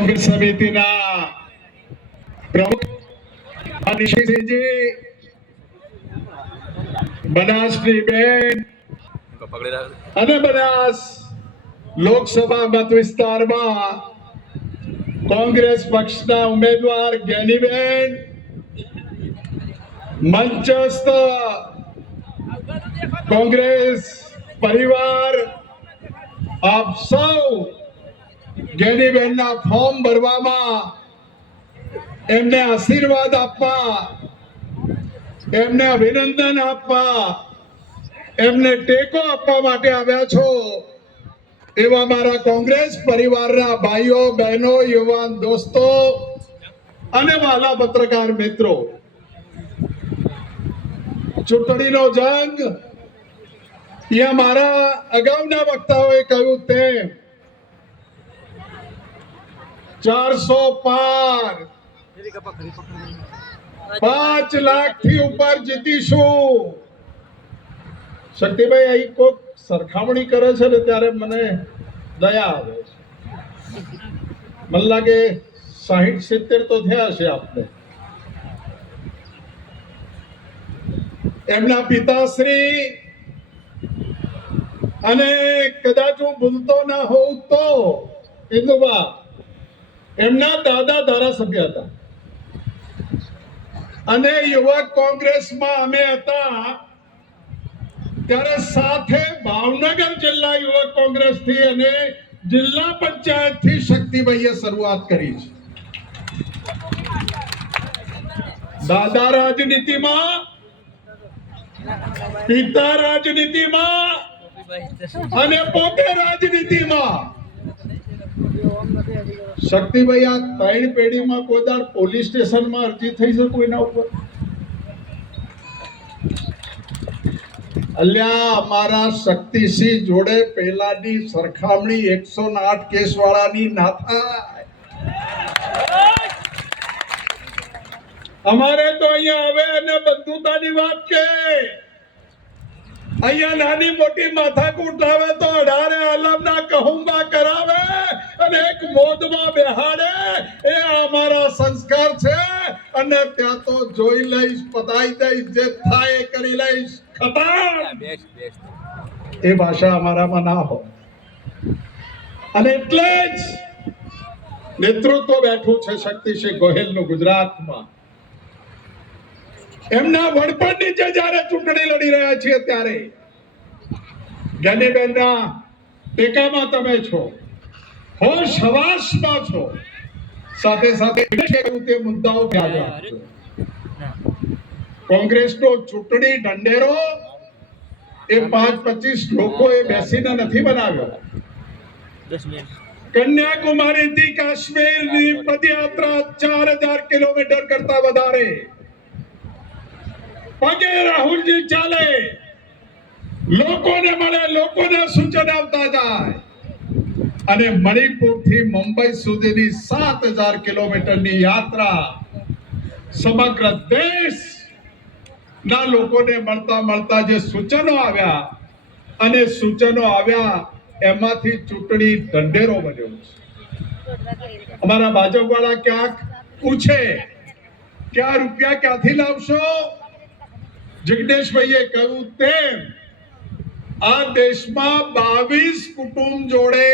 કોંગ્રેસ સમિતિના પ્રમુખ અનિશિસિંહજી બનાસની બેન અને બનાસ લોકસભા મત વિસ્તારમાં કોંગ્રેસ પક્ષના ઉમેદવાર જ્ઞાનીબેન મંચસ્થ કોંગ્રેસ પરિવાર, આપ સૌ જ્ઞાનીબેનના ફોર્મ ભરવામાં એમને આશીર્વાદ આપવા, એમને અભિનંદન આપવા, એમને ટેકો આપવા માટે આવ્યા છો એવા મારા કોંગ્રેસ પરિવારના ભાઈઓ, બહેનો, યુવાન દોસ્તો અને વાલા પત્રકાર મિત્રો. ચૂંટણીનો જંગ, અહીંયા મારા અગાઉના વક્તાઓએ કહ્યું તેમ ચારસો પાર. પાંચ લાખથી ઉપર જીતીશું. શક્તિભાઈ અહીં કોક સરખામણી કરે છે ને ત્યારે મને દયા આવે છે. મને લાગે સાહીઠ સિત્તેર તો થયા છે આપને. એમના પિતાશ્રી અને કદાચ હું ભૂલતો ના હોઉં તો ઇન્દુબા એમના દાદા ધારાસભ્ય હતા. અને યુવક કોંગ્રેસમાં અમે હતા. ત્યારે સાથે ભાવનગર જિલ્લા યુવક કોંગ્રેસથી અને જિલ્લા પંચાયતથી શક્તિભાઈએ શરૂઆત કરી છે. દાદા રાજનીતિમાં, પિતા રાજનીતિમાં અને પોતે રાજનીતિમાં શક્તિભાઈ, આ ત્રણ પેઢીમાં કોઈ દાડ પોલીસ સ્ટેશનમાં અરજી થઈ શકું એના ઉપર? અલ્યા, અમારા શક્તિસિંહ જોડે પહેલાની સરખામણી એકસો આઠ કેસ વાળાની ના થાય. અમારે તો અહીંયા આવે અને બંધુતાની વાત છે. અહીંયા નાની મોટી માથાકૂટ લાવે તો એક બેહાડે એ અમારા સંસ્કાર છે. અને ત્યાં તો જોઈ લઈશ પતાઈ દઈશ જે થાય એ કરી લઈશ. ખતમ. એ ભાષા અમારામાં ના હોય. અને એટલે જ નેતૃત્વ બેઠું છે શક્તિસિંહ ગોહિલનું ગુજરાતમાં. એમના વડપણ નીચે જ્યારે ચૂંટણી લડી રહ્યા છીએ ત્યારે. જ્ઞાનીબેનના ટેકામાં તમે છો. હોશ હવાસમાં છો. સાથે સાથે તે મુદ્દાઓ યાદ રાખજો કોંગ્રેસનો ચૂંટણી ઢંઢેરો એ પાંચ પચીસ લોકોએ બેસીને નથી બનાવ્યો કન્યાકુમારી થી કાશ્મીરની પદયાત્રા ચાર હજાર કિલોમીટર કરતા વધારે. પગે રાહુલજી ચાલે. લોકોને મળે, લોકોને સૂચન આવતા જાય. અને મણિપુરથી મુંબઈ સુધીની સાત હજાર કિલોમીટરની યાત્રા સમગ્ર દેશ ના લોકોને મળતા મળતા જે સૂચનો આવ્યા અને સૂચનો આવ્યા, એમાંથી ચૂંટણી ઢંઢેરો બન્યો. છે અમારા ભાજપવાળા ક્યાંક પૂછે કે આ રૂપિયા ક્યાંથી લાવશો? જિગ્નેશભાઈએ કહ્યું, તેમ આ દેશમાં બાવીસ કુટુંબ જોડે